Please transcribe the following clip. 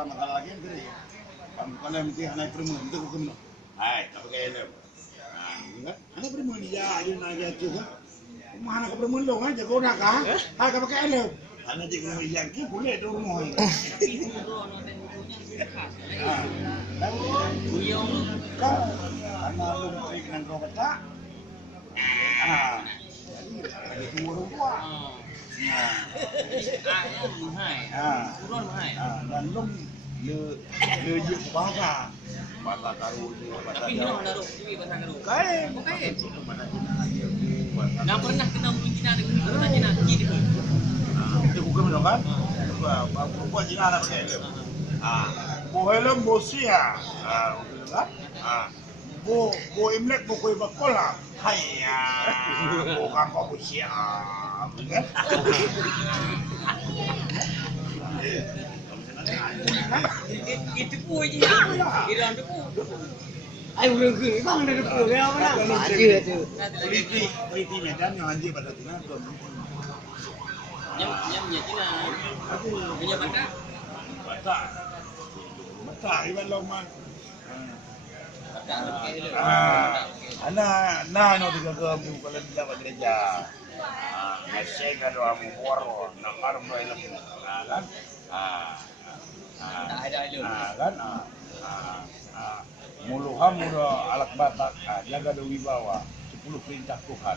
masalah lagi kan ya. Kalau yang penting anak primo itu hukum no. Hai, tak pakai helm. Nah, enggak. Anak primo ni ya, ayun aja tu kan. Mana ke primo dong aja kau nak kah? Hai, tak pakai helm. Anak je kena yang ki boleh tu rumah ni. Buyong Kau anak lu mau ikan kau kata. Ada tu orang tua. ayam mahal. Turun mahal. Dan lu le je bahasa taruh bahasa Tapi Jawa. minum taruh duit bahasa garu. Kain. Kain. Nak pernah kena Cina dengan kita Cina gitu. Itu hukum dong kan? Buat Cina ada pakai helm. Bo helm bo sia. Hukum kan? Bo Imlek bo kue bakola. Hayya. Bo kangkau bo sia. Kan? Itu pun je. Iran tu pun. Ai udah ke, bang dah ke dia mana? Aja tu. Polisi Medan yang anjir pada Cina tu. Yang Cina. Punya mana? Mata iban loman. Tak. Ana no tiga ke mu kalau tidak pada gereja. Ngasih kalau amu boro, nak arm do ilmu. Kan? Tak ada ilmu. Kan? Muluham mulu alat batak, jaga dewi bawa 10 perintah Tuhan.